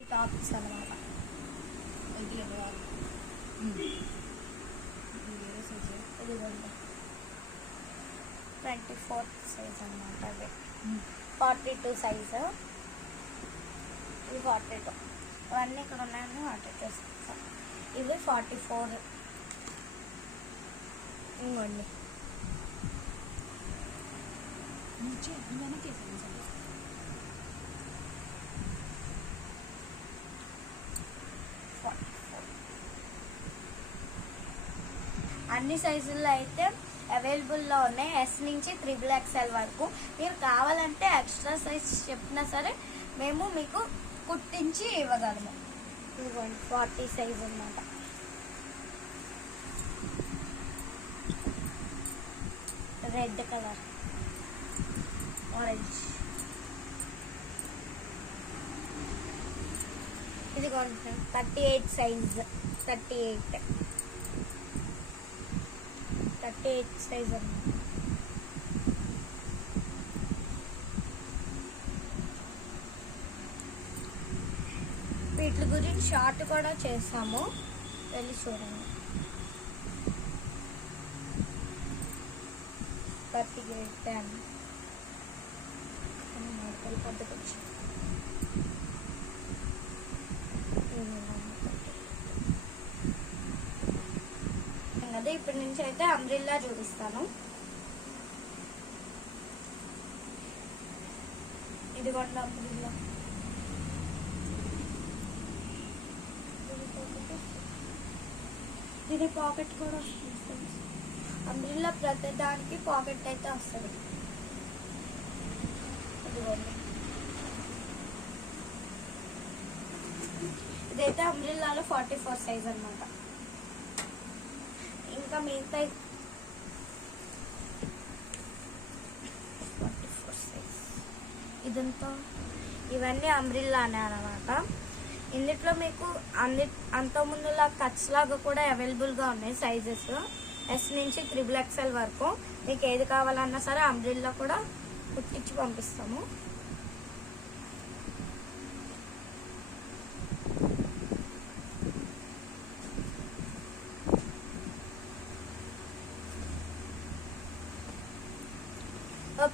Tops అనమాట twenty fourth size అనమాట అవి. ఫార్టీ టూ సైజు ఇవి ఫార్టీ టూ ఇవన్నీ ఇక్కడ ఉన్నాయని ఫార్టీ టూ ఇవి ఫార్టీ ఫోర్ ఇంకోండి ఫార్టీ ఫోర్ అన్ని సైజుల్లో అయితే అవైలబుల్లో ఉన్నాయి. ఎస్ నుంచి త్రిబుల్ ఎక్స్ఎల్ వరకు. మీరు కావాలంటే ఎక్స్ట్రా సైజ్ చెప్పినా సరే మేము మీకు కుట్టించి ఇవ్వగలము. ఇదిగోండి ఫార్టీ సైజ్ అన్నమాట. Red colour. ఆరెంజ్. ఇదిగోండి thirty eight size thirty eight thirty exercise size అన్నమాట. వీటి గురించి షార్ట్ కూడా చేస్తాము. వెళ్ళి చూడండి. పత్తి గ్రేట్ టెన్ పద్ధతి వచ్చింది కాదు ఇప్పటి నుంచి అయితే అంబ్రిల్లా చూపిస్తాను. ఇదిగోండి అంబ్రిల్లా దీని పాకెట్ కూడా వస్తుంది అంబ్రిల్లా ప్రతి దానికి పాకెట్ అయితే వస్తుంది. ఇదిగోండి. ఇదైతే అంబ్రిల్లాలో ఫార్టీ ఫోర్ సైజ్ అనమాట ఇంకా మిగతా ఫార్టీ ఫోర్ సైజ్ ఇదంతా ఇవన్నీ అంబ్రిల్లానే అనమాట ఇందులో మీకు అంది అంతకుముందులా కట్స్ లాగా కూడా అవైలబుల్గా ఉన్నాయి సైజెస్. ఎస్ నుంచి త్రిబుల్ ఎక్స్ఎల్ వరకు. మీకు ఏది కావాలన్నా సరే అంబ్రిల్లా కూడా కుట్టించి పంపిస్తాము.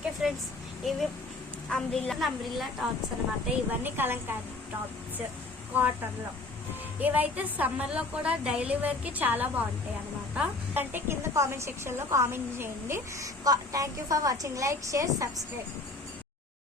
ఓకే ఫ్రెండ్స్ ఇవి అంబ్రిల్లా అంబ్రిల్లా టాప్స్ అనమాట ఇవన్నీ కలంకారీ టాప్స్ కాటన్లో. ఇవైతే సమ్మర్లో కూడా డైలీ వేర్కి చాలా బాగుంటాయి అనమాట అంటే కింద కామెంట్ సెక్షన్లో కామెంట్ చేయండి. Thank you for watching. Like share subscribe.